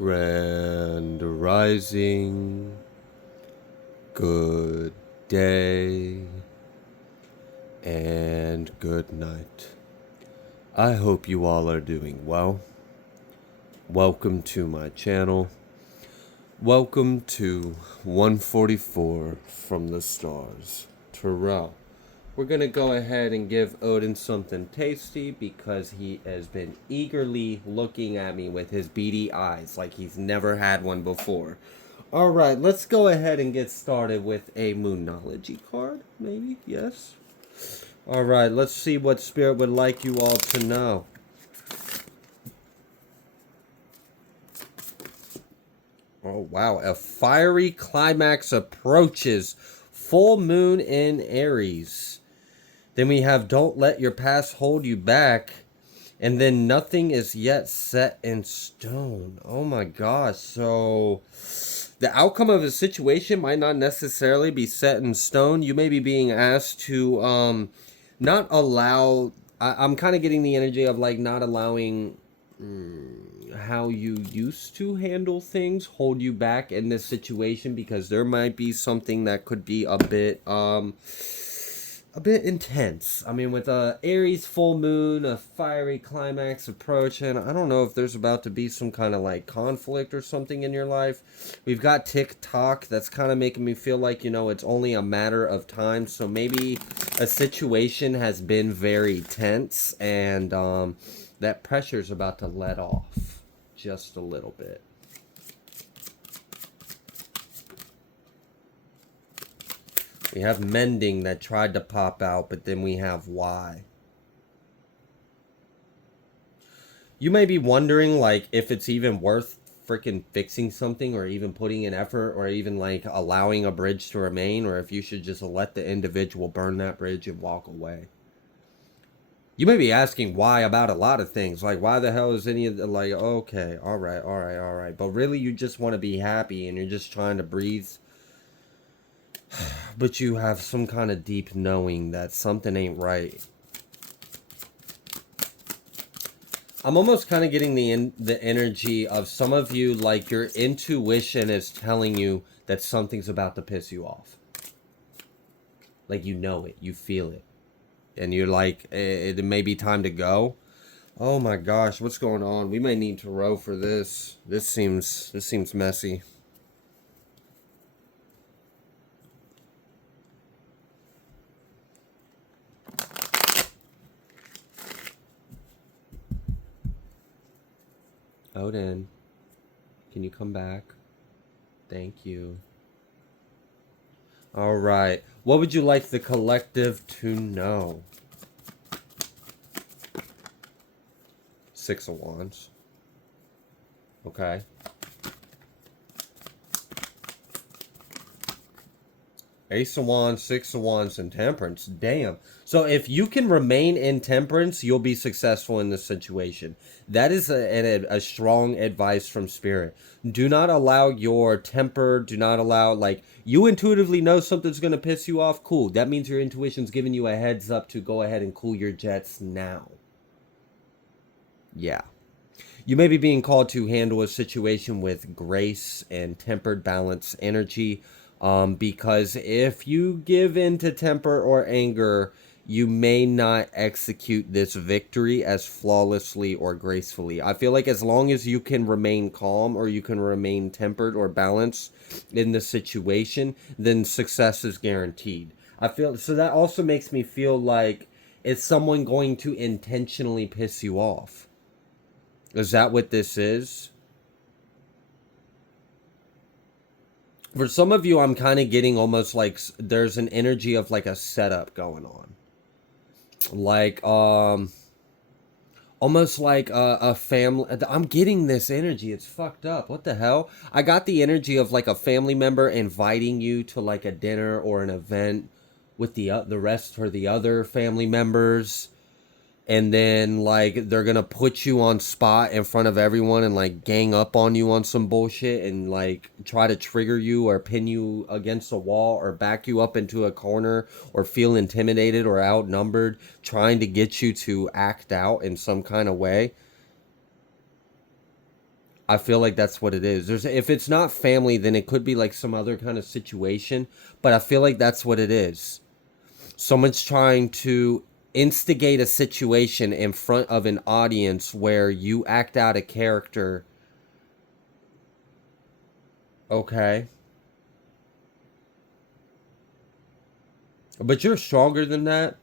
Grand rising, good day, and good night. I hope you all are doing well. Welcome to my channel. Welcome to 144 from the stars. Terrell. We're going to go ahead and give Odin something tasty because he has been eagerly looking at me with his beady eyes like he's never had one before. Alright, let's go ahead and get started with a Moonology card, maybe? Yes? Alright, let's see what Spirit would like you all to know. Oh, wow. A fiery climax approaches. Full moon in Aries. Then we have don't let your past hold you back. And then nothing is yet set in stone. Oh my gosh. So the outcome of a situation might not necessarily be set in stone. You may be being asked to not allow... I'm kind of getting the energy of like not allowing how you used to handle things hold you back in this situation, because there might be something that could be a bit intense. I mean, with a Aries full moon, a fiery climax approaching, I don't know if there's about to be some kind of like conflict or something in your life. We've got TikTok that's kind of making me feel like, you know, it's only a matter of time. So maybe a situation has been very tense and that pressure's about to let off just a little bit. We have mending that tried to pop out, but then we have why. You may be wondering, like, if it's even worth freaking fixing something or even putting in effort or even, like, allowing a bridge to remain, or if you should just let the individual burn that bridge and walk away. You may be asking why about a lot of things. Like, why the hell is any of the, like, okay, all right. But really, you just want to be happy and you're just trying to breathe. But you have some kind of deep knowing that something ain't right. I'm almost kind of getting the energy of some of you, like your intuition is telling you that something's about to piss you off. Like, you know it, you feel it. And you're like, it may be time to go. Oh my gosh, what's going on? We may need to row for this. This seems messy. Odin, can you come back? Thank you. All right. What would you like the collective to know? Six of Wands. Okay. Ace of Wands, Six of Wands, and Temperance. Damn. So if you can remain in Temperance, you'll be successful in this situation. That is a strong advice from Spirit. Do not allow your temper, do not allow, like, you intuitively know something's going to piss you off. Cool. That means your intuition's giving you a heads up to go ahead and cool your jets now. Yeah. You may be being called to handle a situation with grace and tempered balance energy. Because if you give in to temper or anger, you may not execute this victory as flawlessly or gracefully. I feel like as long as you can remain calm or you can remain tempered or balanced in the situation, then success is guaranteed. I feel so that also makes me feel like it's someone going to intentionally piss you off. Is that what this is? For some of you, I'm kind of getting almost like there's an energy of like a setup going on. Like, almost like a family. I'm getting this energy. It's fucked up. What the hell? I got the energy of like a family member inviting you to like a dinner or an event with the rest or the other family members. And then, like, they're gonna put you on spot in front of everyone and, like, gang up on you on some bullshit and, like, try to trigger you or pin you against a wall or back you up into a corner or feel intimidated or outnumbered, trying to get you to act out in some kind of way. I feel like that's what it is. There's if it's not family, then it could be like some other kind of situation, but I feel like that's what it is. Someone's trying to instigate a situation in front of an audience where you act out a character. Okay. But you're stronger than that.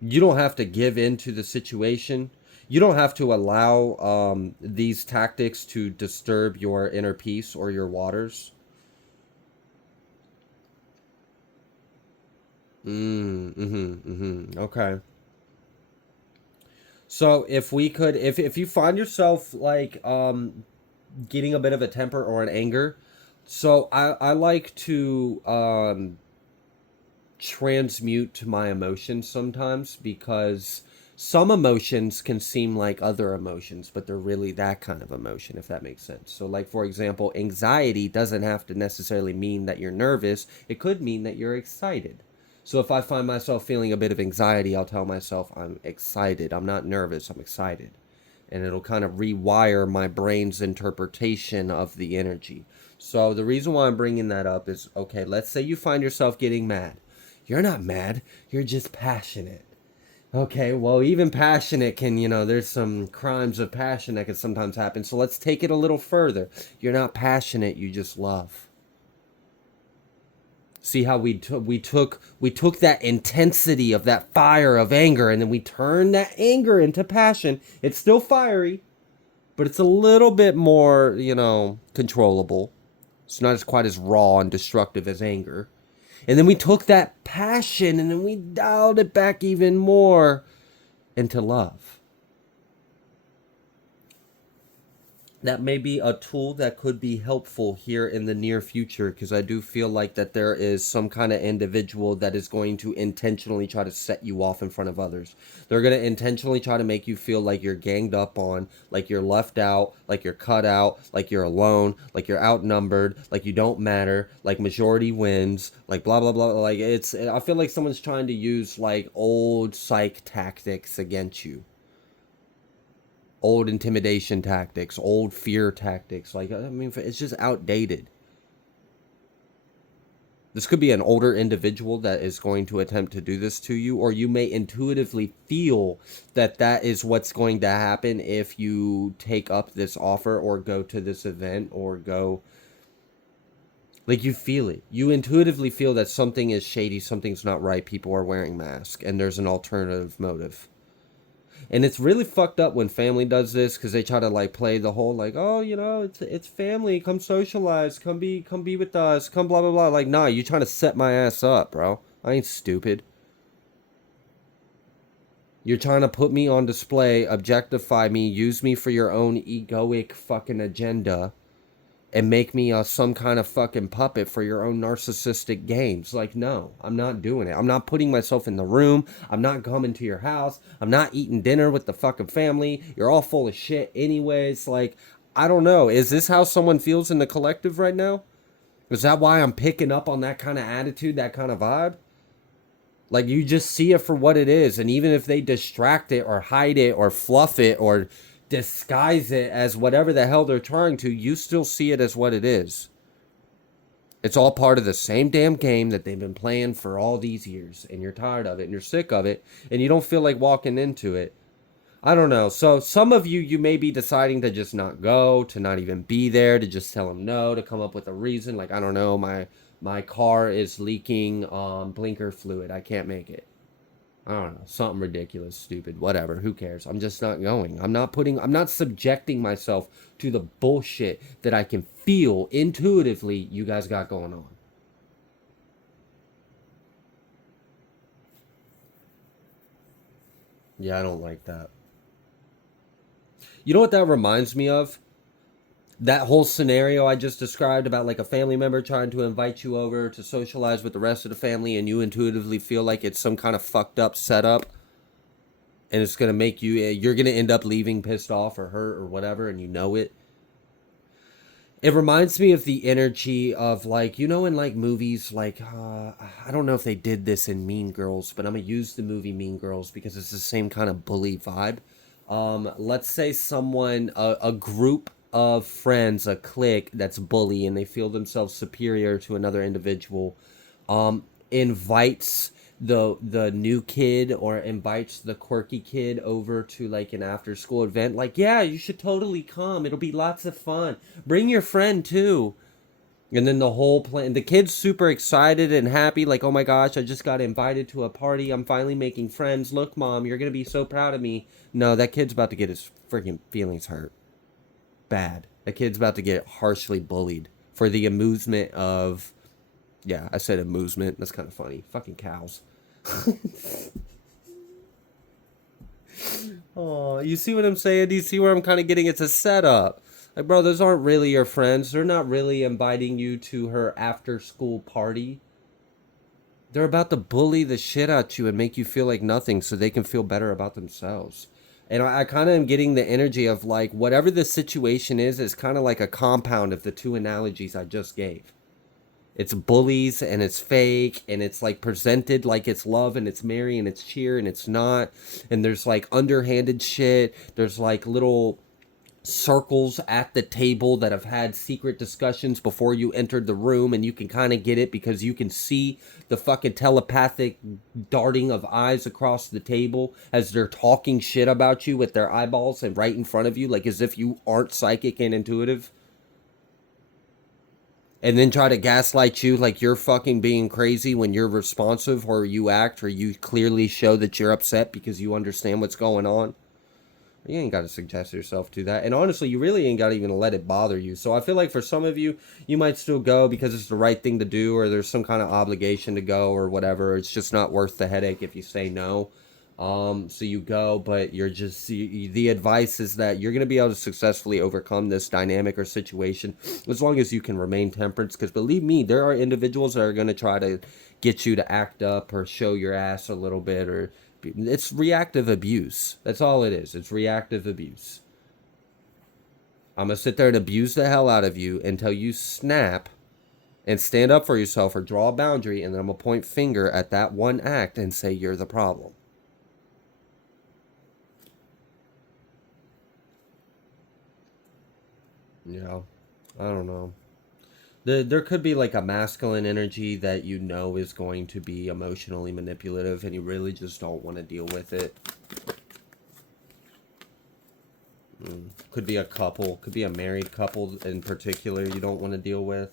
You don't have to give in to the situation. You don't have to allow these tactics to disturb your inner peace or your waters. Okay. So if we could, if you find yourself like getting a bit of a temper or an anger, so I like to transmute my emotions sometimes because some emotions can seem like other emotions, but they're really that kind of emotion, if that makes sense. So, like, for example, anxiety doesn't have to necessarily mean that you're nervous, it could mean that you're excited. So, if I find myself feeling a bit of anxiety, I'll tell myself I'm excited. I'm not nervous, I'm excited. And it'll kind of rewire my brain's interpretation of the energy. So, the reason why I'm bringing that up is okay, let's say you find yourself getting mad. You're not mad, you're just passionate. Okay, well, even passionate can, there's some crimes of passion that can sometimes happen. So let's take it a little further. You're not passionate, you just love. See how we took that intensity of that fire of anger and then we turned that anger into passion. It's still fiery, but it's a little bit more, controllable. It's not as quite as raw and destructive as anger. And then we took that passion and then we dialed it back even more into love. That may be a tool that could be helpful here in the near future because I do feel like that there is some kind of individual that is going to intentionally try to set you off in front of others. They're going to intentionally try to make you feel like you're ganged up on, like you're left out, like you're cut out, like you're alone, like you're outnumbered, like you don't matter, like majority wins, like blah blah blah. Like I feel like someone's trying to use like old psych tactics against you, old intimidation tactics, old fear tactics. Like, I mean, it's just outdated. This could be an older individual that is going to attempt to do this to you, or you may intuitively feel that that is what's going to happen if you take up this offer or go to this event or go. Like, you feel it. You intuitively feel that something is shady, something's not right, people are wearing masks, and there's an alternative motive. And it's really fucked up when family does this because they try to like play the whole like, oh, it's family, come socialize, come be with us, come blah blah blah. Like, nah, you trying to set my ass up, bro. I ain't stupid. You're trying to put me on display, objectify me, use me for your own egoic fucking agenda, and make me some kind of fucking puppet for your own narcissistic games. Like, no, I'm not doing it. I'm not putting myself in the room. I'm not coming to your house. I'm not eating dinner with the fucking family. You're all full of shit anyways. Like, I don't know. Is this how someone feels in the collective right now? Is that why I'm picking up on that kind of attitude, that kind of vibe? Like, you just see it for what it is. And even if they distract it or hide it or fluff it or disguise it as whatever the hell they're trying to, you still see it as what it is. It's all part of the same damn game that they've been playing for all these years, and you're tired of it and you're sick of it and you don't feel like walking into it. I don't know. So some of you may be deciding to just not go, to not even be there, to just tell them no, to come up with a reason like, I don't know, my car is leaking blinker fluid, I can't make it. I don't know, something ridiculous, stupid, whatever, who cares? I'm just not going. I'm not subjecting myself to the bullshit that I can feel intuitively you guys got going on. Yeah, I don't like that. You know what that reminds me of? That whole scenario I just described about like a family member trying to invite you over to socialize with the rest of the family and you intuitively feel like it's some kind of fucked up setup and it's going to make you're going to end up leaving pissed off or hurt or whatever and you know it. It reminds me of the energy of like, in like movies, like, I don't know if they did this in Mean Girls, but I'm going to use the movie Mean Girls because it's the same kind of bully vibe. Let's say a group of friends, a clique that's bully and they feel themselves superior to another individual, invites the new kid or invites the quirky kid over to like an after school event, like, yeah, you should totally come, it'll be lots of fun, bring your friend too. And then the whole plan, the kid's super excited and happy, like, oh my gosh, I just got invited to a party, I'm finally making friends, look mom, you're gonna be so proud of me. No, that kid's about to get his freaking feelings hurt bad. That kid's about to get harshly bullied for the amusement of, yeah, I said amusement, that's kind of funny, fucking cows. Oh, you see what I'm saying? Do you see where I'm kind of getting? It's a setup. Like, bro, those aren't really your friends. They're not really inviting you to her after school party. They're about to bully the shit out you and make you feel like nothing so they can feel better about themselves. And I kind of am getting the energy of like, whatever the situation is kind of like a compound of the two analogies I just gave. It's bullies and it's fake and it's like presented like it's love and it's merry and it's cheer and it's not. And there's like underhanded shit. There's like little circles at the table that have had secret discussions before you entered the room, and you can kind of get it because you can see the fucking telepathic darting of eyes across the table as they're talking shit about you with their eyeballs and right in front of you, like as if you aren't psychic and intuitive, and then try to gaslight you like you're fucking being crazy when you're responsive or you act or you clearly show that you're upset because you understand what's going on. You ain't got to suggest yourself to that. And honestly, you really ain't got to even let it bother you. So I feel like for some of you, you might still go because it's the right thing to do, or there's some kind of obligation to go or whatever. It's just not worth the headache if you say no. So you go, but you're just, the advice is that you're going to be able to successfully overcome this dynamic or situation as long as you can remain temperate. Because believe me, there are individuals that are going to try to get you to act up or show your ass a little bit, or it's reactive abuse. That's all it is. It's reactive abuse. I'm going to sit there and abuse the hell out of you until you snap and stand up for yourself or draw a boundary, and then I'm going to point finger at that one act and say you're the problem. Yeah, I don't know. There could be like a masculine energy that you know is going to be emotionally manipulative and you really just don't want to deal with it. Could be a couple, could be a married couple in particular you don't want to deal with.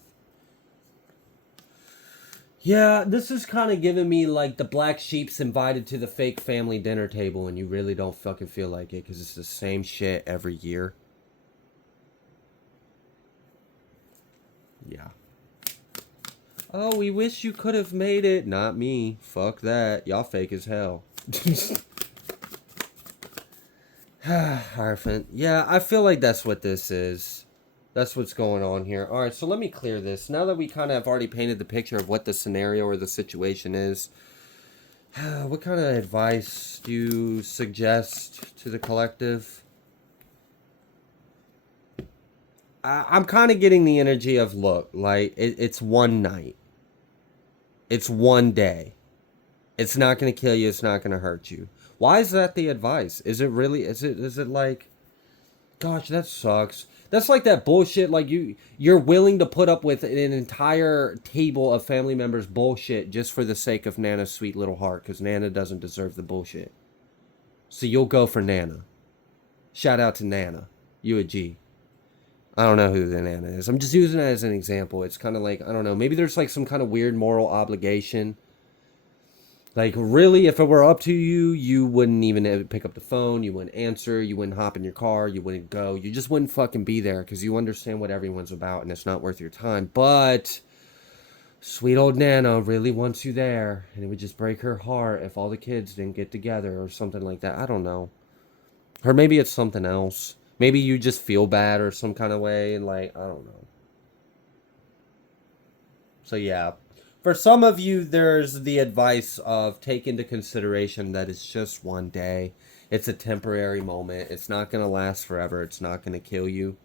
Yeah, this is kind of giving me like the black sheep's invited to the fake family dinner table and you really don't fucking feel like it because it's the same shit every year. Yeah. Oh, we wish you could have made it. Not me. Fuck that. Y'all fake as hell. Hierophant. Yeah, I feel like that's what this is. That's what's going on here. Alright, so let me clear this. Now that we kind of have already painted the picture of what the scenario or the situation is, what kind of advice do you suggest to the collective? I'm kind of getting the energy of, look, like, it's one night. It's one day. It's not going to kill you. It's not going to hurt you. Why is that the advice? Is it really, is it like, gosh, that sucks. That's like that bullshit, like you're willing to put up with an entire table of family members' bullshit just for the sake of Nana's sweet little heart, because Nana doesn't deserve the bullshit. So you'll go for Nana. Shout out to Nana. You a G. I don't know who the Nana is. I'm just using it as an example. It's kind of like, I don't know, maybe there's like some kind of weird moral obligation. Like, really, if it were up to you, you wouldn't even pick up the phone, you wouldn't answer, you wouldn't hop in your car, you wouldn't go, you just wouldn't fucking be there because you understand what everyone's about and it's not worth your time. But sweet old Nana really wants you there, and it would just break her heart if all the kids didn't get together or something like that. I don't know. Or maybe it's something else. Maybe you just feel bad or some kind of way, and like, I don't know. So yeah. For some of you, there's the advice of take into consideration that it's just one day. It's a temporary moment. It's not going to last forever. It's not going to kill you.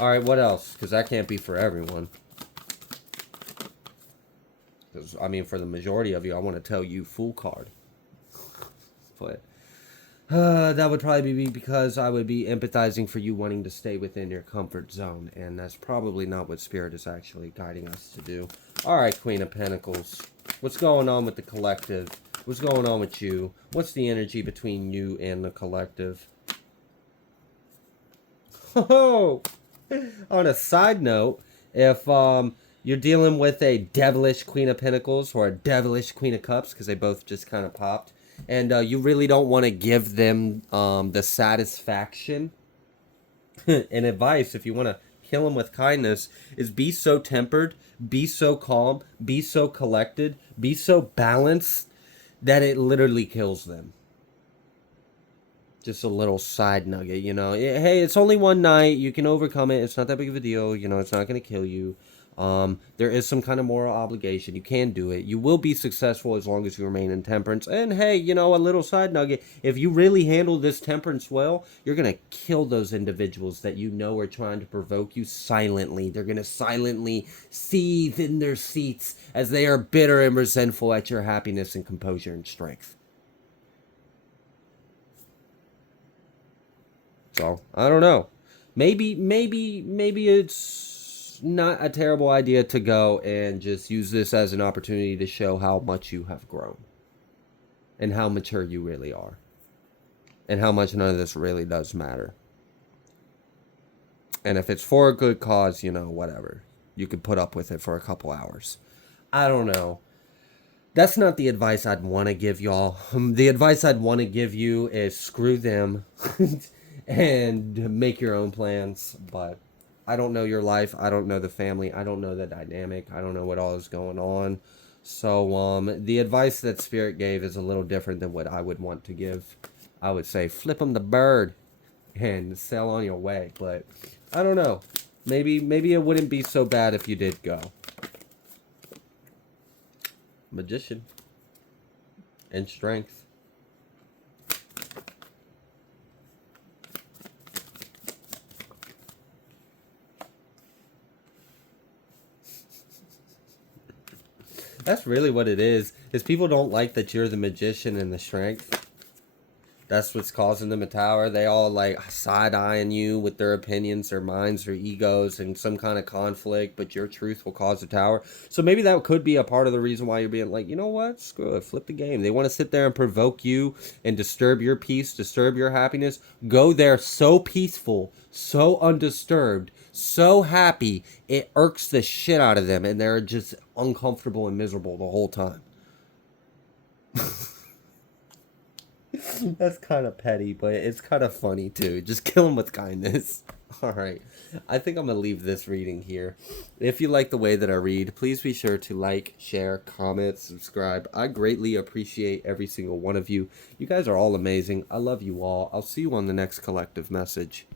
Alright, what else? Because that can't be for everyone. I mean, for the majority of you, I want to tell you full card. But That would probably be because I would be empathizing for you wanting to stay within your comfort zone, and that's probably not what Spirit is actually guiding us to do. All right, Queen of Pentacles. What's going on with the collective? What's going on with you? What's the energy between you and the collective? Oh, on a side note, if you're dealing with a devilish Queen of Pentacles or a devilish Queen of Cups, because they both just kind of popped, and you really don't want to give them the satisfaction and advice, if you want to kill them with kindness, is be so tempered, be so calm, be so collected, be so balanced that it literally kills them. Just a little side nugget, you know. Hey, it's only one night. You can overcome it. It's not that big of a deal. You know, it's not going to kill you. There is some kind of moral obligation. You can do it. You will be successful as long as you remain in temperance. And hey, you know, a little side nugget. If you really handle this temperance well, you're going to kill those individuals that you know are trying to provoke you silently. They're going to silently seethe in their seats as they are bitter and resentful at your happiness and composure and strength. So, I don't know. Maybe it's not a terrible idea to go and just use this as an opportunity to show how much you have grown. And how mature you really are. And how much none of this really does matter. And if it's for a good cause, you know, whatever. You could put up with it for a couple hours. I don't know. That's not the advice I'd want to give y'all. The advice I'd want to give you is screw them. And make your own plans. But I don't know your life. I don't know the family. I don't know the dynamic. I don't know what all is going on. So the advice that Spirit gave is a little different than what I would want to give. I would say flip them the bird and sail on your way. But I don't know. Maybe it wouldn't be so bad if you did go. Magician and strength. That's really what it is people don't like that you're the magician and the strength. That's what's causing them a tower. They all like side-eyeing you with their opinions, their minds, their egos, and some kind of conflict, but your truth will cause a tower. So maybe that could be a part of the reason why you're being like, you know what, screw it, flip the game. They want to sit there and provoke you and disturb your peace, disturb your happiness. Go there so peaceful, so undisturbed, so happy, it irks the shit out of them, and they're just uncomfortable and miserable the whole time. That's kind of petty, but it's kind of funny too. Just kill him with kindness. All right. I think I'm going to leave this reading here. If you like the way that I read, please be sure to like, share, comment, subscribe. I greatly appreciate every single one of you. You guys are all amazing. I love you all. I'll see you on the next collective message.